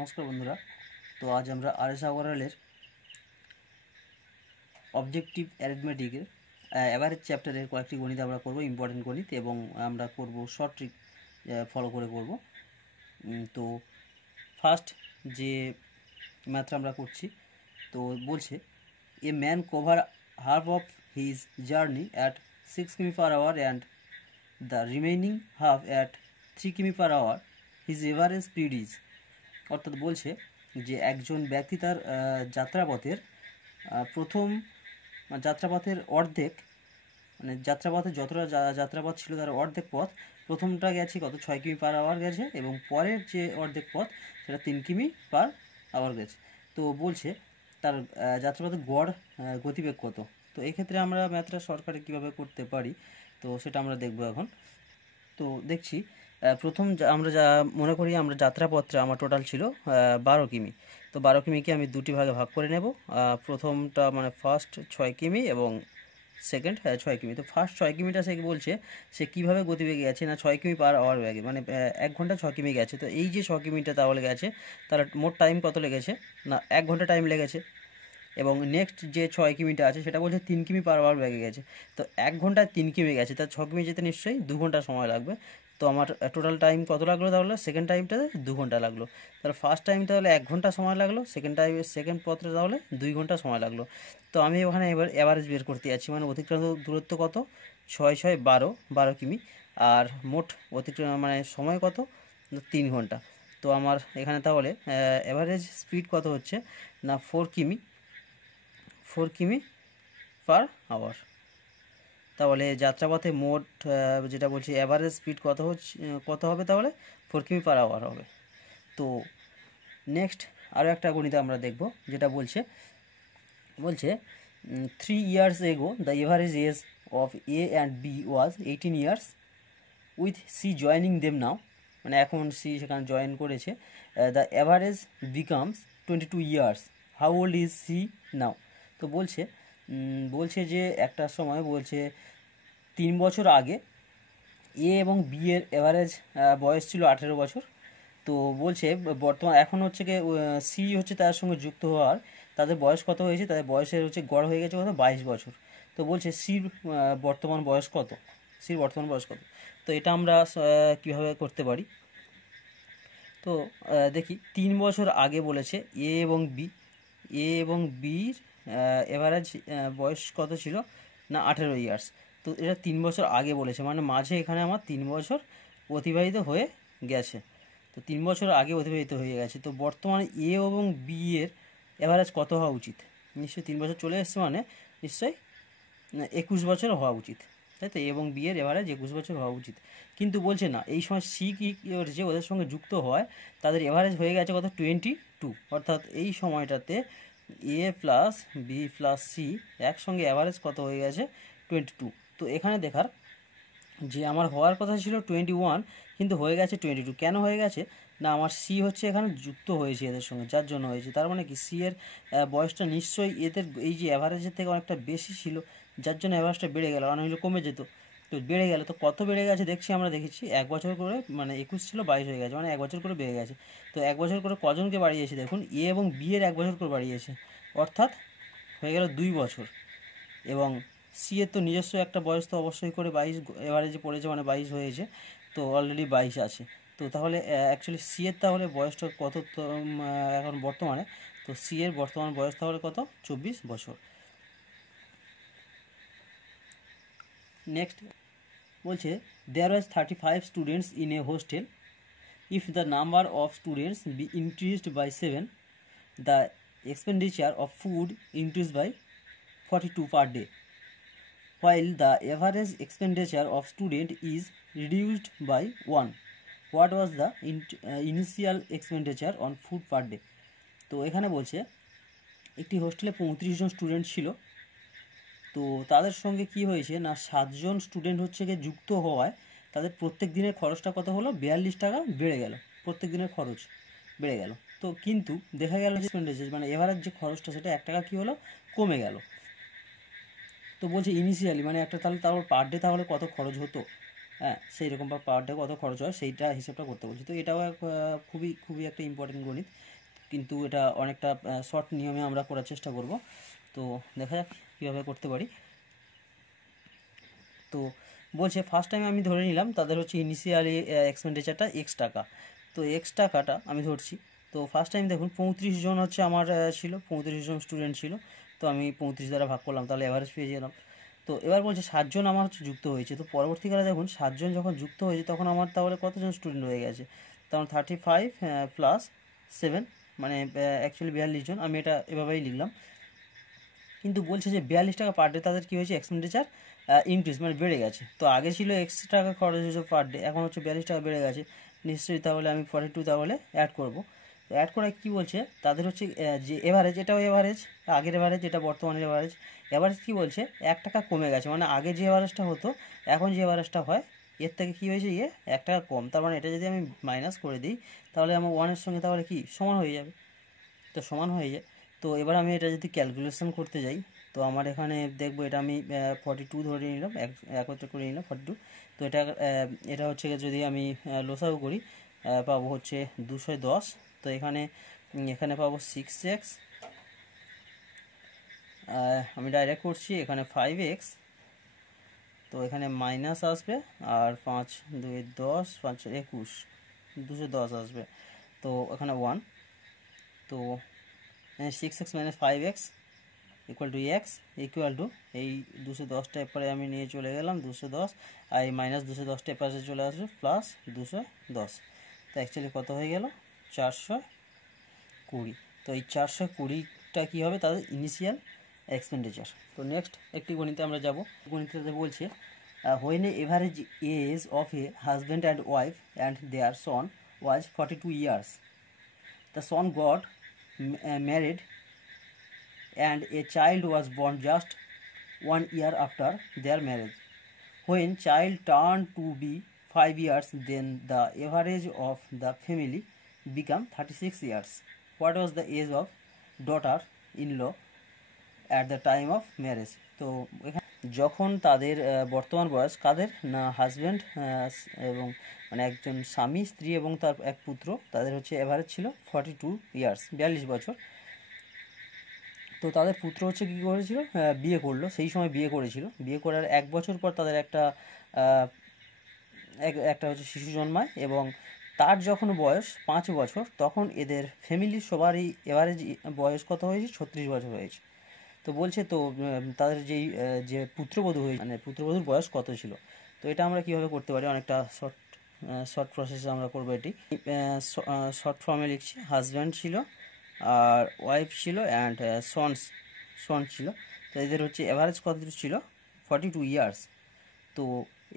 নমস্কার বন্ধুরা। তো আজ আমরা আর.এস. আগরওয়ালের অবজেক্টিভ অ্যারিথমেটিকের অ্যাভারেজ চ্যাপ্টারের কয়েকটি গণিত আমরা করব, ইম্পর্টেন্ট গণিত, এবং আমরা করব শর্ট ট্রিক ফলো করে করব। তো ফার্স্ট যে ম্যাথটা আমরা করছি, তো বলছে a man cover half of his journey at 6 কিমি per hour and the remaining half at 3 কিমি per hour, his average speed is. অর্থাৎ বলছে যে একজন ব্যক্তি তার যাত্রাপথের অর্ধেক, মানে যাত্রাপথে যতটা যাত্রাপথ ছিল তার অর্ধেক পথ প্রথমটা গেছে কত 6 কিমি পার আওয়ার গেছে, এবং পরের যে অর্ধেক পথ সেটা 3 কিমি পার আওয়ার গেছে। তো বলছে তার যাত্রাপথের গড় গতিবেগ কত। তো এক্ষেত্রে আমরা ম্যাথটা শর্টকাটে কীভাবে করতে পারি, তো সেটা আমরা দেখব এখন। তো দেখছি প্রথম আমরা যা মনে করি, আমরা যাত্রাপথটা আমার টোটাল ছিল 12 কিমি। তো 12 কিমিকে আমি দুটি ভাগে ভাগ করে নেব। প্রথমটা মানে ফার্স্ট 6 কিমি এবং সেকেন্ড 6 কিমি। তো ফার্স্ট 6 কিমিটা সে বলছে সে কীভাবে গতিবেগে গেছে না 6 কিমি পার আওয়ার ব্যাগে, মানে 1 ঘন্টা 6 কিমি গেছে। তো এই যে 6 কিমিটা তাহলে গেছে, তার মোট টাইম কত লেগেছে না 1 ঘন্টা টাইম লেগেছে। এবং নেক্সট যে 6 কিমিটা আছে সেটা বলছে 3 কিমি পার আওয়ার ব্যাগে গেছে। তো 1 ঘন্টায় 3 কিমি গেছে, তার 6 কিমি যেতে নিশ্চয়ই 2 ঘন্টা সময় লাগবে। তো আমার টোটাল টাইম কত লাগলো তাহলে, সেকেন্ড টাইমটাতে 2 ঘন্টা লাগলো। তাহলে ফার্স্ট টাইমটা তাহলে 1 ঘন্টা সময় লাগলো, সেকেন্ড পথটা তাহলে 2 ঘন্টা সময় লাগলো। তো আমি ওখানে এবার অ্যাভারেজ বের করতে যাচ্ছি, মানে অতিক্রান্ত দূরত্ব কত 6 6 12 কিমি, আর মোট মানে সময় কত 3 ঘন্টা। তো আমার এখানে তাহলে অ্যাভারেজ স্পিড কত হচ্ছে না 4 কিমি পার আওয়ার। তাহলে যাত্রাপথে মোট যেটা বলছি অ্যাভারেজ স্পিড কত হবে তাহলে 4 কিমি পার আওয়ার হবে। তো নেক্সট আরও একটা গণিত আমরা দেখব, যেটা বলছে 3 years ago the average age of A and B was 18 years with C joining them now, মানে এখন C সেখানে জয়েন করেছে। the average becomes 22 years, how old is C now? তো বলছে যে একটা সময় বলছে 3 বছর আগে এ এবং বি এর এভারেজ বয়স ছিল 18 বছর। তো বলছে বর্তমান এখন হচ্ছে কি সি হচ্ছে তার সঙ্গে যুক্ত হওয়ার তাদের বয়স কত হয়েছে, তাদের বয়সের হচ্ছে গড় হয়ে গেছে কত 22 বছর। তো বলছে বর্তমান বয়স কত, সির বর্তমান বয়স কত। তো এটা আমরা কীভাবে করতে পারি, তো দেখি 3 বছর আগে বলেছে এ এবং বির এভারেজ বয়স কত ছিল না 18 ইয়ার্স। তো এটা 3 বছর আগে বলেছে, মানে মাঝে এখানে আমার 3 বছর অতিবাহিত হয়ে গেছে। তো 3 বছর আগে অতিবাহিত হয়ে গেছে। তো বর্তমানে এ এবং বি এর এভারেজ কত হওয়া উচিত, নিশ্চয়ই 3 বছর চলে এসছে, মানে নিশ্চয়ই 21 বছর হওয়া উচিত, তাই তো। এবং বি এর এভারেজ 21 বছর হওয়া উচিত। কিন্তু বলছে না, এই সময় সি কি করেছে, ওদের সঙ্গে যুক্ত হয় তাদের এভারেজ হয়ে গেছে কত 22। অর্থাৎ এই সময়টাতে এ প্লাস বি প্লাস সি একসঙ্গে অ্যাভারেজ কত হয়ে গেছে 22। তো এখানে দেখার যে আমার হওয়ার কথা ছিল 21, কিন্তু হয়ে গেছে 22। কেন হয়ে গেছে না আমার সি হচ্ছে এখানে যুক্ত হয়েছে এদের সঙ্গে, যার জন্য হয়েছে। তার মানে কি সি এর বয়সটা নিশ্চয়ই এদের এই যে অ্যাভারেজের থেকে অনেকটা বেশি ছিল, যার জন্য অ্যাভারেজটা বেড়ে গেল, আর নইলে কমে যেত। তো বেড়ে গেল, তো কত বেড়ে গেছে আমরা দেখেছি 1 বছর করে, মানে 21 ছিল 22 হয়ে গেছে, মানে 1 বছর করে বেড়ে গেছে। তো 1 বছর করে কজনকে বাড়িয়েছে দেখুন, এ এবং বি এর 1 বছর করে বাড়িয়েছে, অর্থাৎ হয়ে গেল 2 বছর। এবং সি এর তো নিজস্ব একটা বয়স তো অবশ্যই করে 22 এভারেজে পড়েছে, মানে 22 হয়েছে, তো অলরেডি 22 আছে। তো তাহলে অ্যাকচুয়ালি সি এর তাহলে বয়সটা কত এখন বর্তমানে, তো সি এর বর্তমান বয়স তাহলে কত 24 বছর। নেক্সট বলছে there was 35 students in a hostel, if the number of students be increased by 7, the expenditure of food increase by 42 per day, while the average expenditure of student is reduced by 1. What was the initial expenditure on food per day? তো এখানে বলছে একটি হোস্টেলে 35 জন student ছিল। তো তাদের সঙ্গে কি হয়েছে না 7 জন স্টুডেন্ট হচ্ছে গিয়ে যুক্ত হওয়ায় তাদের প্রত্যেক দিনের খরচটা কত হলো 42 টাকা বেড়ে গেল, প্রত্যেক দিনের খরচ বেড়ে গেল। তো কিন্তু দেখা গেল যে এক্সপেন্ডিচার মানে এভারেজ যে খরচটা সেটা 1 টাকা কী হলো কমে গেল। তো বলছে ইনিশিয়ালি মানে একটা তাহলে পার ডে তাহলে কত খরচ হতো, হ্যাঁ সেই রকম, বা পার ডে কত খরচ হয় সেইটা হিসাবটা করতে বলছে। তো এটাও খুবই একটা ইম্পর্টেন্ট গণিত। কিন্তু এটা অনেকটা শর্ট নিয়মে আমরা করার চেষ্টা করব। তো দেখা যাক কীভাবে করতে পারি। তো বলছে ফার্স্ট টাইম আমি ধরে নিলাম তাদের হচ্ছে ইনিশিয়ালি এক্সপেন্ডিচারটা এক্স টাকা। তো এক্স টাকাটা আমি ধরছি। তো ফার্স্ট টাইম দেখুন 35 জন হচ্ছে আমার ছিল, 35 জন স্টুডেন্ট ছিল। তো আমি 35 দ্বারা ভাগ করলাম, তাহলে এভারেজ পেয়ে গেলাম। তো এবার বলছে 7 জন আমার হচ্ছে যুক্ত হয়েছে। তো পরবর্তীকালে দেখুন 7 জন যখন যুক্ত হয়েছে তখন আমার তাহলে কতজন স্টুডেন্ট হয়ে গেছে, তখন 35 প্লাস 7 মানে অ্যাকচুয়ালি 42 জন। আমি এটা এভাবেই লিখলাম। কিন্তু বলছে যে 42 টাকা পার ডে তাদের কী হয়েছে, এক্সপেন্ডিচার ইনক্রিজ মানে বেড়ে গেছে। তো আগে ছিল x টাকা খরচ হয়েছে পার ডে, এখন হচ্ছে 42 টাকা বেড়ে গেছে নিশ্চয়ই। তাহলে আমি 42 তাহলে অ্যাড করব। তো অ্যাড করে কী বলছে, তাদের হচ্ছে যে এভারেজ, এটাও এভারেজ, আগের এভারেজ, এটা বর্তমানের এভারেজ। এভারেজ কী বলছে, 1 টাকা কমে গেছে, মানে আগে যে এভারেজটা হতো এখন যে এভারেজটা হয় এর থেকে কী হয়েছে, 1 টাকা কম। তার মানে এটা যদি আমি মাইনাস করে দিই তাহলে আমার 1-এর সঙ্গে তাহলে কি সমান হয়ে যাবে। তো সমান হয়ে যায়। তো এবার আমি এটা যদি ক্যালকুলেশন করতে যাই, তো আমার এখানে দেখবো এটা আমি 42 ধরে নিলাম, একত্র করে নিলাম 42। তো এটা হচ্ছে যদি আমি লসাগু করি পাবো হচ্ছে 210। তো এখানে এখানে পাবো 6x, আমি ডাইরেক্ট করছি, এখানে 5x। তো এখানে মাইনাস আসবে আর 5 2 10 5 21 210 আসবে। তো এখানে 1। তো 6x minus 5x equal to x equal to এই 210টা এরপরে আমি নিয়ে চলে গেলাম 210, আর এই মাইনাস 210টা এপাশে চলে আসবে প্লাস 210। তো অ্যাকচুয়ালি কত হয়ে গেল, 420। তো এই 420টা কী হবে, তাদের ইনিশিয়াল এক্সপেন্ডিচার। তো নেক্সট একটি গণিতে আমরা যাব। গণিতে বলছে when a average age of a husband and wife and their son was 42 years, the son got married and a child was born just 1 year after their marriage. When child turned to be 5 years, then the average of the family became 36 years. What was the age of daughter-in-law at the time of marriage? তো যখন তাদের বর্তমান বয়স, কাদের না, husband এবং মানে একজন স্বামী, স্ত্রী এবং তার এক পুত্র, তাদের হচ্ছে এভারেজ ছিল 42 ইয়ার্স, 42 বছর। তো তাদের পুত্র হচ্ছে কী করেছিল, বিয়ে করলো, সেই সময় বিয়ে করেছিল। বিয়ে করার 1 বছর পর তাদের একটা হচ্ছে শিশু জন্মায়, এবং তার যখন বয়স 5 বছর তখন এদের ফ্যামিলির সবারই এভারেজ বয়স কত হয়েছে, 36 বছর হয়েছে। তো বলছে তো তাদের যে পুত্রবধূ হয়েছে, মানে পুত্রবধূর বয়স কত ছিল। তো এটা আমরা কীভাবে করতে পারি, অনেকটা শর্ট প্রসেসে আমরা করবো এটি। শর্ট ফর্মে লিখছি, হাজব্যান্ড ছিল আর ওয়াইফ ছিল অ্যান্ড সন ছিল। তো এদের হচ্ছে এভারেজ কত ছিল, 42 ইয়ার্স। তো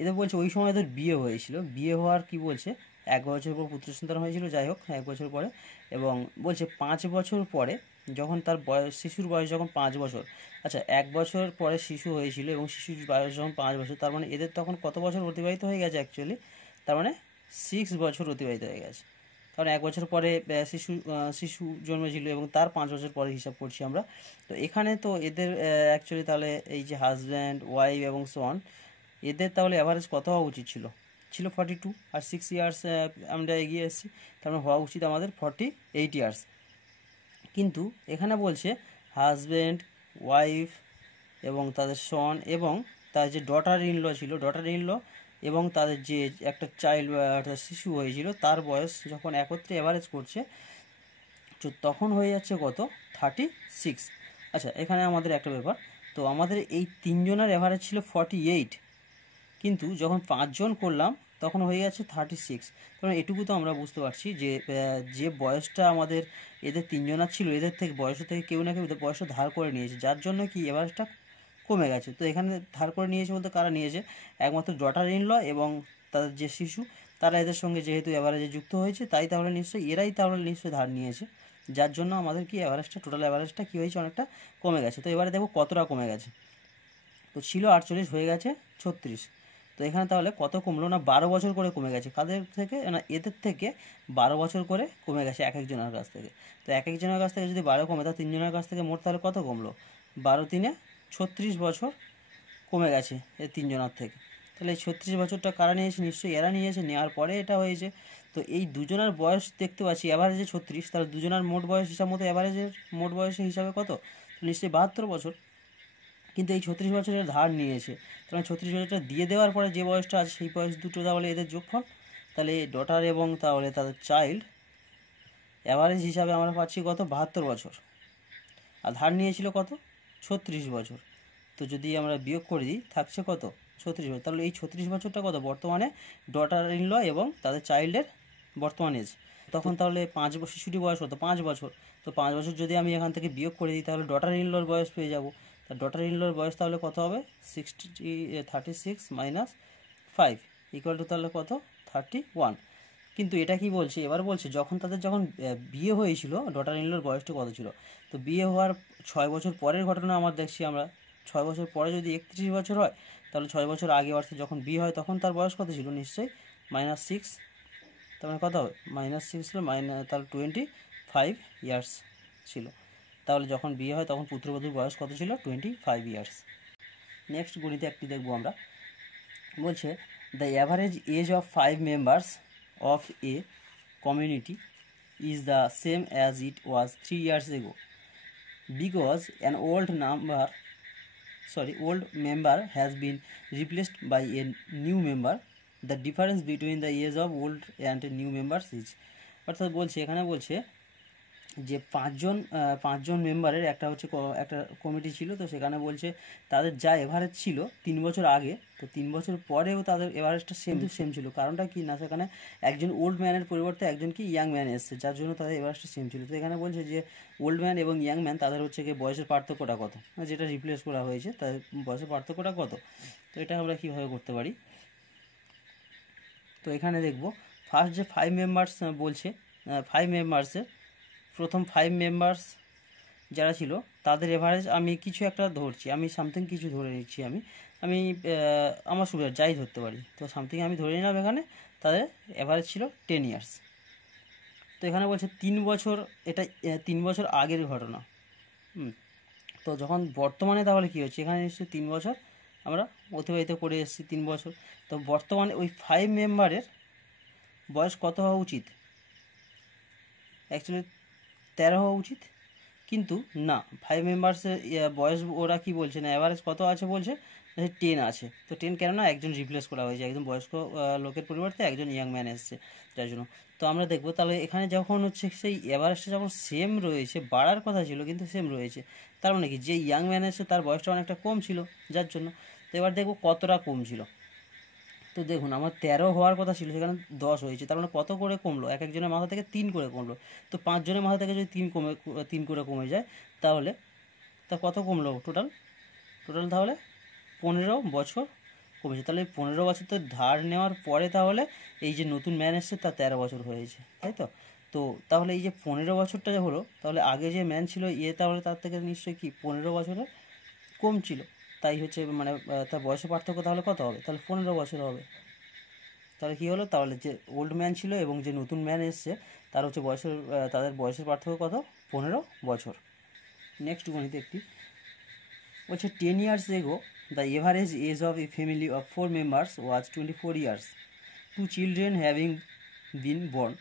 এদের বলছে ওই সময় এদের বিয়ে হয়েছিল, বিয়ে হওয়ার কি বলছে 1 বছর পর পুত্র সন্তান হয়েছিল, যাই হোক 1 বছর পরে। এবং বলছে 5 বছর পরে যখন তার বয়স, শিশুর বয়স যখন 5 বছর, আচ্ছা 1 বছর পরে শিশু হয়েছিল এবং শিশুর বয়স যখন 5 বছর, তার মানে এদের তখন কত বছর অতিবাহিত হয়ে গেছে অ্যাকচুয়ালি, তার মানে 6 বছর অতিবাহিত হয়ে গেছে। কারণ 1 বছর পরে শিশু জন্মেছিল এবং তার 5 বছর পরে হিসাব করছি আমরা। তো এখানে তো এদের অ্যাকচুয়ালি তাহলে এই যে হাজব্যান্ড, ওয়াইফ এবং সন, এদের তাহলে অ্যাভারেজ কত হওয়া উচিত ছিল 42, আর 6 ইয়ার্স আমরা এগিয়ে এসেছি, তার মানে হওয়া উচিত আমাদের 48 ইয়ার্স। কিন্তু এখানে বলছে হাজব্যান্ড, ওয়াইফ এবং তাদের সন এবং তার যে ডটার ইনল ছিল, ডটার ইনল এবং তাদের যে একটা চাইল্ড অর্থাৎ শিশু হয়েছিল, তার বয়স যখন একত্রে এভারেজ করছে তখন হয়ে যাচ্ছে কত, 36। আচ্ছা এখানে আমাদের একটা ব্যাপার, তো আমাদের এই 3 জনের এভারেজ ছিল 48, কিন্তু যখন 5 জন করলাম তখন হয়ে যাচ্ছে 36। কারণ এটুকু তো আমরা বুঝতে পারছি যে বয়সটা আমাদের এদের 3 জনের ছিল, এদের থেকে বয়সের থেকে কেউ না কেউ এদের বয়সটা ধার করে নিয়েছে, যার জন্য কি এভারেজটা কমে গেছে। তো এখানে ধার করে নিয়েছে বলতে কারা নিয়েছে, একমাত্র ডটার ইন ল এবং তাদের যে শিশু, তারা এদের সঙ্গে যেহেতু এভারেজে যুক্ত হয়েছে, তাই তাহলে এরাই তাহলে নিশ্চয়ই ধার নিয়েছে, যার জন্য আমাদের কি এভারেজটা, টোটাল এভারেজটা কী হয়েছে, অনেকটা কমে গেছে। তো এবারে দেখো কতটা কমে গেছে, তো ছিল 48 হয়ে গেছে 36। তো এখানে তাহলে কত কমলো না, 12 বছর করে কমে গেছে, কাদের থেকে না, এদের থেকে 12 বছর করে কমে গেছে এক একজনের কাছ থেকে। তো এক একজনের কাছ থেকে যদি 12 কমে, তা 3 জনের কাছ থেকে মোট তাহলে কত কমলো, 12 3 36 বছর কমে গেছে এই 3 জনের থেকে। তাহলে এই 36 বছরটা কারা নিয়েছে? নিশ্চয়ই এরা নিয়েছে, নেওয়ার পরে এটা হয়েছে। তো এই দুজনের বয়স দেখতে পাচ্ছি অ্যাভারেজে 36, তাহলে দুজনের মোট বয়স হিসাব মতো অ্যাভারেজের মোট বয়সের হিসাবে কত? নিশ্চয়ই 72 বছর। কিন্তু এই 36 বছরের ধার নিয়েছে, তাহলে 36 বছরটা দিয়ে দেওয়ার পরে যে বয়সটা আছে সেই বয়স দুটো তাহলে এদের যোগফল, তাহলে ডটার এবং তাহলে তাদের চাইল্ড অ্যাভারেজ হিসাবে আমরা পাচ্ছি কত? 72 বছর। আর ধার নিয়েছিল কত? 36 বছর। তো যদি আমরা বিয়োগ করে দিই থাকছে কত? 36 বছর। তাহলে এই 36 বছরটা কত বর্তমানে ডটার ইন ল এবং তাদের চাইল্ডের বর্তমান এজ। তখন তাহলে 5 বছর শিশুটির বয়স কত? 5 বছর। তো 5 বছর যদি আমি এখান থেকে বিয়োগ করে দিই তাহলে ডটার ইন লর বয়স পেয়ে যাব। তা ডটার ইন লর বয়স তাহলে কত হবে? 36 মাইনাস 5 ইকুয়াল টু তাহলে কত? 31। কিন্তু এটা কি বলছে? এবার বলছে যখন বিয়ে হয়েছিল ডটার ইন লর বয়সটা কত ছিল? তো বিয়ে হওয়ার 6 বছর পরের ঘটনা আমার দেখছি আমরা। 6 বছর পরে যদি 31 বছর হয় তাহলে 6 বছর আগে অর্থাৎ যখন বিয়ে হয় তখন তার বয়স কত ছিল? নিশ্চয়ই -6। তার মানে কত হবে? -6 ছিল তাহলে 25 ইয়ার্স ছিল। তাহলে যখন বিয়ে হয় তখন পুত্রবধূর বয়স কত ছিল? 25 ইয়ার্স। নেক্সট গণিতে একটি দেখবো আমরা। বলছে the average age of 5 members of a community is the same as it was 3 years ago because an old member has been replaced by a new member. The difference between the age of old and new members is, অর্থাৎ বলছে এখানে বলছে যে পাঁচজন মেম্বারের একটা একটা committee ছিল। তো সেখানে বলছে তাদের যা এভারেজ ছিল 3 বছর আগে, তো 3 বছর পরেও তাদের এভারেজটা সেম ছিল। কারণটা কি না, সেখানে একজন ওল্ড ম্যানের পরিবর্তে একজন কি ইয়াং ম্যান এসছে, যার জন্য তাদের এভারেজটা সেম ছিল। তো এখানে বলছে যে ওল্ড ম্যান এবং ইয়াং ম্যান তাদের বয়সের পার্থক্যটা কত, যেটা রিপ্লেস করা হয়েছে তাদের বয়সের পার্থক্যটা কত। তো এটা আমরা কীভাবে করতে পারি? তো এখানে দেখব ফার্স্ট যে 5 মেম্বার্স বলছে, 5 মেম্বার্সের প্রথম 5 মেম্বার্স যারা ছিল তাদের এভারেজ আমি কিছু একটা ধরছি, আমি সামথিং কিছু ধরে নিচ্ছি। আমি আমার সুবিধা যাই ধরতে পারি। তো সামথিং আমি ধরে নিলাম এখানে তাদের এভারেজ ছিল 10 ইয়ার্স। তো এখানে বলছে 3 বছর, এটা 3 বছর আগের ঘটনা। তো যখন বর্তমানে তাহলে কী হচ্ছে? এখানে নিশ্চয়ই 3 বছর আমরা অতিবাহিত করে এসেছি, 3 বছর। তো বর্তমানে ওই 5 মেম্বারের বয়স কত হওয়া উচিত? অ্যাকচুয়ালি 13 হওয়া উচিত, কিন্তু না, 5 মেম্বার্সের বয়স ওরা কি বলছে না, অ্যাভারেজ কত আছে বলছে 10 আছে। তো 10 কেন না, একজন রিপ্লেস করা হয়েছে, একজন বয়স্ক লোকের পরিবর্তে একজন ইয়াং ম্যান এসছে, যার জন্য। তো আমরা দেখবো তাহলে এখানে যখন সেই অ্যাভারেজটা যখন সেম রয়েছে, বাড়ার কথা ছিল কিন্তু সেম রয়েছে, তার মানে কি যে ইয়াং ম্যান এসছে তার বয়সটা অনেকটা কম ছিল, যার জন্য। তো এবার দেখবো কতটা কম ছিল। তো দেখুন আমার 13 হওয়ার কথা ছিল, সেখানে 10 হয়েছে, তার মানে কত করে কমলো? এক একজনের মাথা থেকে 3 করে কমলো। তো 5 জনের মাথা থেকে যদি 3 করে কমে যায় তাহলে তা কত কমলো টোটাল? তাহলে 15 বছর কমেছে। তাহলে 15 বছর তো ধার নেওয়ার পরে তাহলে এই যে নতুন ম্যান এসছে তার 13 বছর হয়েছে, তাই তো? তো তাহলে এই যে 15 বছরটা যে হলো, তাহলে আগে যে ম্যান ছিল তাহলে তার থেকে নিশ্চয়ই কি 15 বছরের কম ছিল, তাই হচ্ছে মানে তার বয়সের পার্থক্য তাহলে কত হবে? তাহলে 15 বছর হবে। তাহলে কী হলো? তাহলে যে ওল্ড ম্যান ছিল এবং যে নতুন ম্যান এসছে তার তাদের বয়সের পার্থক্য কত? 15 বছর। নেক্সট গণিতে একটি বলছে 10 years ago the average age of a family of 4 members was 24 years. 2 children having been born,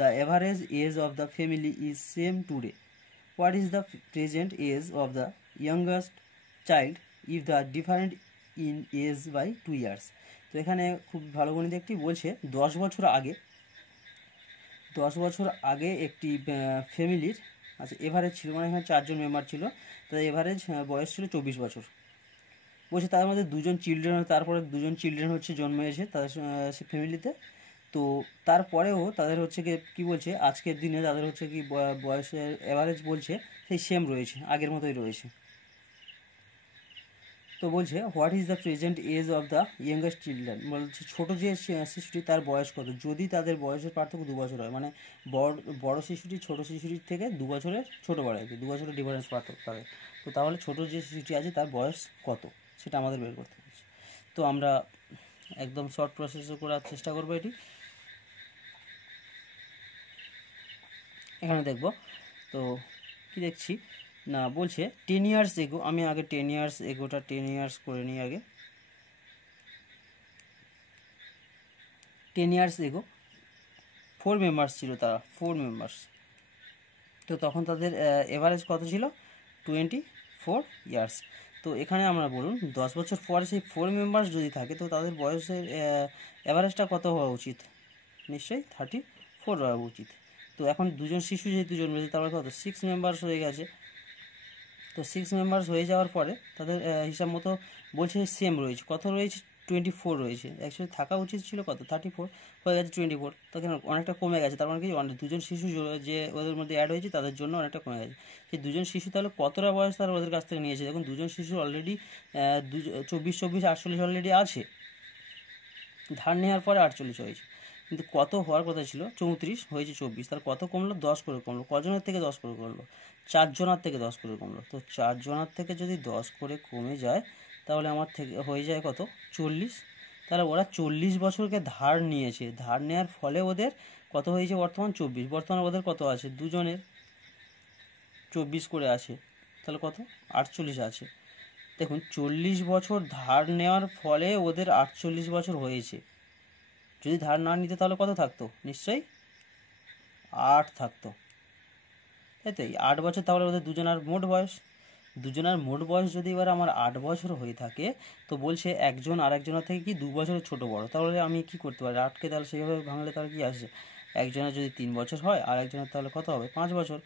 the average age of the family is same today. What is the present age of the youngest child if the different in age by 2 years? তো এখানে খুব ভালো গণিত একটি বলছে 10 বছর আগে একটি ফ্যামিলির এভারেজ ছিল, মানে এখানে 4 জন মেম্বার ছিল, তাদের এভারেজ বয়স ছিল 24 বছর। বলছে তার মধ্যে 2 জন চিলড্রেন, তারপরে 2 জন চিলড্রেন জন্মেছে তাদের ফ্যামিলিতে। তো তারপরেও তাদের কি বলছে, আজকের দিনে তাদের কি বয়সের এভারেজ বলছে সেই সেম রয়েছে, আগের মতোই রয়েছে। তো বলছে what is the present age of the youngest children, বলছে ছোটো যে শিশুটি তার বয়স কত, যদি তাদের বয়সের পার্থক্য 2 বছর হয়, মানে বড় শিশুটি ছোটো শিশুটির থেকে 2 বছরের ছোটো বড় আর কি, 2 বছরের ডিফারেন্স পার্থক্য থাকে। তো তাহলে ছোটো যে শিশুটি আছে তার বয়স কত সেটা আমাদের বের করতে হচ্ছে। তো আমরা একদম শর্ট প্রসেসে করার চেষ্টা করবো এটি। এখানে দেখব তো কি দেখছি না, বলছে 10 years ago, আমি আগে 10 years agoটা 10 years করে নিই আগে। 10 years ago 4 মেম্বার্স ছিল, তারা 4 মেম্বার্স। তো তখন তাদের এভারেজ কত ছিল? 24 ইয়ার্স। তো এখানে আমরা বলুন 10 বছর পরে সেই 4 মেম্বার্স যদি থাকে তো তাদের বয়সের অ্যাভারেজটা কত হওয়া উচিত? নিশ্চয়ই 34 হওয়া উচিত। তো এখন দুজন শিশু যেহেতু জন্মেছে তারপরে কত 6 মেম্বার্স হয়ে গেছে। তো 6 মেম্বার্স হয়ে যাওয়ার পরে তাদের হিসাব মতো বলছে সেম রয়েছে, কত রয়েছে? 24 রয়েছে। অ্যাকচুয়ালি থাকা উচিত ছিল কত? 34, হয়ে গেছে 24। তখন অনেকটা কমে গেছে, তার মানে কি দুজন শিশু যে ওদের মধ্যে অ্যাড হয়েছে তাদের জন্য অনেকটা কমে গেছে। সেই দুজন শিশু তাহলে কতটা বয়স তারা ওদের কাছ থেকে নিয়েছে? দেখুন দুজন শিশু অলরেডি 24, 48 অলরেডি আছে, ধার নেওয়ার পরে 48 হয়েছে, কিন্তু কত হওয়ার কথা ছিল? 34, হয়েছে 24। তার কত কমলো? 10 করে কমলো। কজনের থেকে 10 করে কমলো? 4 জনের থেকে 10 করে কমলো। তো 4 জনের থেকে যদি 10 করে কমে যায় তাহলে আমার থেকে হয়ে যায় কত? 40। তাহলে ওরা 40 বছরকে ধার নিয়েছে, ধার নেওয়ার ফলে ওদের কত হয়েছে? বর্তমান 24। বর্তমানে ওদের কত আছে? দুজনের 24 করে আছে, তাহলে কত? 48 আছে। দেখুন 40 বছর ধার নেওয়ার ফলে ওদের 48 বছর হয়েছে। যদি ধার না নিতে তাহলে কত থাকতো? নিশ্চয়ই 8 থাকতো, তাই তো। এই 8 বছর তাহলে ওদের দুজনার মোট বয়স যদি এবার আমার 8 বছর হয়ে থাকে তো বলছে একজন আর একজনের থেকে কি 2 বছরের ছোট বড়। তাহলে আমি কি করতে পারি? 8কে তাহলে সেইভাবে ভাঙলে তাহলে কি আসছে? একজনের যদি 3 বছর হয় আর একজনের তাহলে কত হবে? 5 বছর।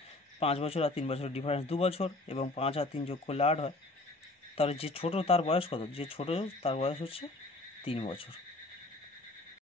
5 বছর আর 3 বছরের ডিফারেন্স 2 বছর, এবং 5 আর 3 যোগ করলে 8 হয়। তাহলে যে ছোট তার বয়স কত? যে ছোট তার বয়স হচ্ছে 3 বছর।